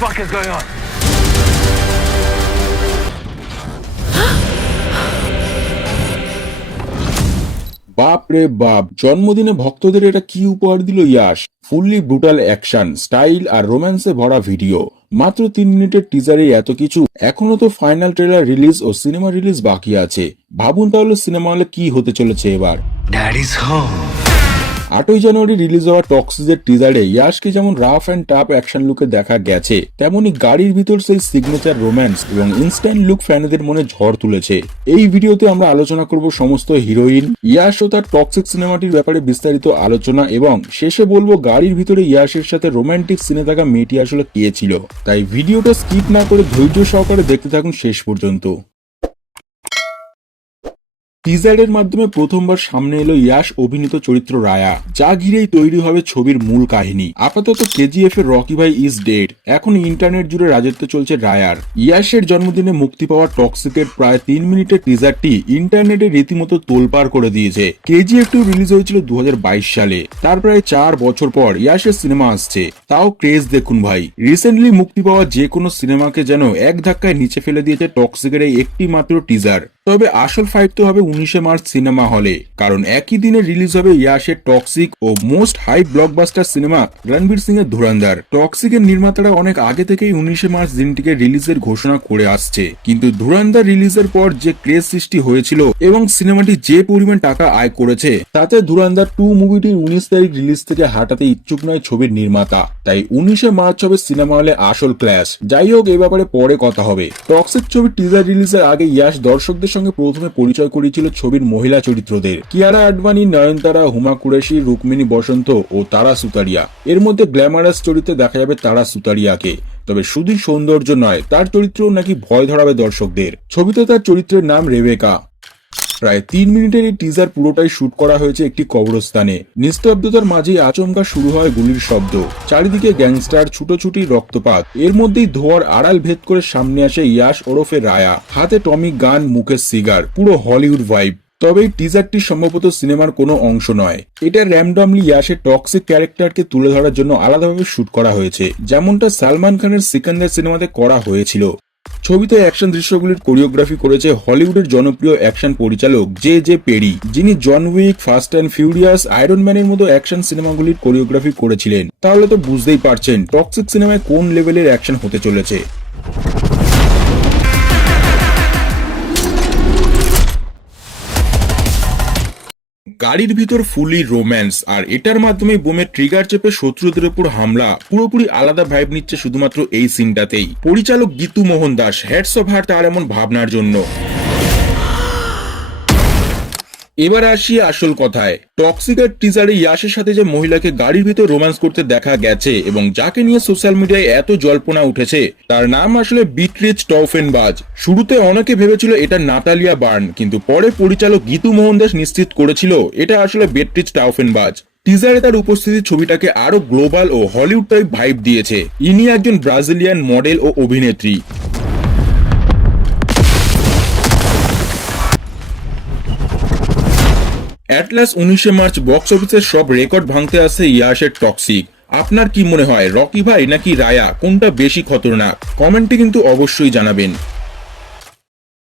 fuck is going on? বাপ রে বাপ, জন্মদিনে ভক্তদের এটা কি উপহার দিল Yash. Fully brutal action, style আর রোম্যান্সে ভরা ভিডিও। মাত্র 3 মিনিটের টিজারে এত কিছু। এখনো তো ফাইনাল ট্রেলার রিলিজ ও সিনেমা রিলিজ বাকি আছে। ভাবুন তাহলে সিনেমা হলে কি হতে চলেছে এবার। Daddy's home. 8ই জানুয়ারি রিলিজ হওয়া টক্সিজের টিজারে ইয়াশকে যেমন রাফ অ্যান্ড টাফ অ্যাকশন লুকে দেখা গেছে, তেমনি গাড়ির ভিতর সেই সিগনেচার রোম্যান্স এবং ইনস্ট্যান্ট লুক ফ্যানদের মনে ঝড় তুলেছে। এই ভিডিওতে আমরা আলোচনা করব সমস্ত হিরোইন, ইয়াশ ও তার টক্সিক সিনেমাটির ব্যাপারে বিস্তারিত আলোচনা, এবং শেষে বলবো গাড়ির ভিতরে ইয়াশের সাথে রোম্যান্টিক সিনে থাকা মেয়েটি আসলে কে ছিল। তাই ভিডিওটা স্কিপ না করে ধৈর্য সহকারে দেখতে থাকুন শেষ পর্যন্ত। টিজারের মাধ্যমে প্রথমবার সামনে এলো ইয়াশ অভিনীত চরিত্র রায়া, যা ঘিরেই তৈরি হবে ছবির মূল কাহিনী। আপাতত কেজিএফ এর রকি ভাই ইজ ডেড, এখন ইন্টারনেট জুড়ে রাজত্ব চলছে রায়ার। ইয়াশের জন্মদিনে মুক্তি পাওয়া টক্সিকের প্রায় 3 মিনিটের টিজারটি ইন্টারনেটে রীতিমতো তোলপাড় করে দিয়েছে। কেজিএফ 2 রিলিজ হয়েছিল 2022 সালে, তার প্রায় 4 বছর পর ইয়াশের সিনেমা আসছে, তাও ক্রেজ দেখুন ভাই। রিসেন্টলি মুক্তি পাওয়া যে কোনো সিনেমাকে যেন এক ধাক্কায় নিচে ফেলে দিয়েছে টক্সিকের এই একটি মাত্র টিজার। তবে আসল ফাইট তো হবে 19শে মার্চ সিনেমা হলে, কারণ একই দিনে রিলিজ হবে ইয়াশের টক্সিক ও most high blockbuster cinema Ranveer Singh এর ধুরন্ধর। টক্সিকের নির্মাতারা অনেক আগে থেকেই 19শে মার্চ দিনটিকে রিলিজের ঘোষণা করে আসছে, কিন্তু ধুরন্ধর রিলিজের পর যে ক্রেজ সৃষ্টি হয়েছিল এবং সিনেমাটি যে পরিমাণ টাকা আয় করেছে, তাতে ধুরন্ধর 2 মুভিটির 19 তারিখ রিলিজ থেকে হাঁটাতে ইচ্ছুক নয় ছবির নির্মাতা। তাই 19শে মার্চ হবে সিনেমা হলে আসল ক্ল্যাশ। যাই হোক, এই ব্যাপারে পরে কথা হবে। টক্সিক ছবির টিজার রিলিজের আগে ইয়াশ দর্শকদের সঙ্গে প্রথমে পরিচয় করিয়েছিল ছবির মহিলা চরিত্রদের, কিয়ারা আডবাণী, নয়নতারা, হুমা কুরেশি, রুক্মিণী বসন্ত ও তারা সুতারিয়া। এর মধ্যে গ্ল্যামারাস চরিত্রে দেখা যাবে তারা সুতারিয়াকে। তবে শুধু সৌন্দর্য নয়, তার চরিত্রও নাকি ভয় ধরাবে দর্শকদের। ছবিতে তার চরিত্রের নাম রেবেকা। প্রায় 3 মিনিটের এই টিজার পুরোটাই শুট করা হয়েছে একটি কবরস্থানে। নিস্তব্ধতার মাঝেই আচমকা শুরু হয় গুলির শব্দ, চারিদিকে গ্যাংস্টার, ছুটোছুটি, রক্তপাত। এর মধ্যেই ধোয়ার আড়াল ভেদ করে সামনে আসে ইয়াশ ওরফে রায়া, হাতে টমিক গান, মুখে সিগার, পুরো হলিউড ভাইব। তবে এই টিজারটি সম্ভবত সিনেমার কোনো অংশ নয়। এটা র্যান্ডমলি ইয়াশের টক্সিক ক্যারেক্টারকে তুলে ধরার জন্য আলাদাভাবে শুট করা হয়েছে, যেমনটা সালমান খানের সিকান্দার সিনেমাতে করা হয়েছিল। ছবিতে অ্যাকশন দৃশ্যগুলির কোরিওগ্রাফি করেছে হলিউডের জনপ্রিয় অ্যাকশন পরিচালক জে পেরি, যিনি John Wick, Fast and Furious, Iron ম্যানের মতো অ্যাকশন সিনেমাগুলির কোরিওগ্রাফি করেছিলেন। তাহলে তো বুঝতেই পারছেন টক্সিক সিনেমায় কোন লেভেলের অ্যাকশন হতে চলেছে। গাড়ির ভিতর ফুলি রোম্যান্স, আর এটার মাধ্যমে বোমের ট্রিগার চেপে শত্রুদের উপর হামলা, পুরোপুরি আলাদা ভাইব নিচ্ছে শুধুমাত্র এই সিনটাতেই। পরিচালক Geetu Mohan Das, hats of her তার এমন ভাবনার জন্য। এবার আসি আসল কথায়। টক্সিকের টিজারে ইয়াশের সাথে যে মহিলাকে গাড়ির ভিতর রোম্যান্স করতে দেখা গেছে এবং যাকে নিয়ে সোশ্যাল মিডিয়ায় এত জল্পনা উঠেছে, তার নাম আসলে বিটরিচ টফেনবাজ। শুরুতে অনেকে ভেবেছিল এটা নাতালিয়া বার্ন, কিন্তু পরে পরিচালক গীতু মোহন দাস নিশ্চিত করেছিল এটা আসলে বিটরিচ টফেনবাজ। টিজারে তার উপস্থিতি ছবিটাকে আরো গ্লোবাল ও হলিউড টাইপ ভাইব দিয়েছে। ইনি একজন ব্রাজিলিয়ান মডেল ও অভিনেত্রী। অ্যাটলাস 19শে মার্চ বক্স অফিসের সব রেকর্ড ভাঙতে আসছে ইয়াশের টক্সিক। আপনার কি মনে হয়, রকি ভাই নাকি রায়া, কোনটা বেশি খতরনাক? কমেন্টে কিন্তু অবশ্যই জানাবেন।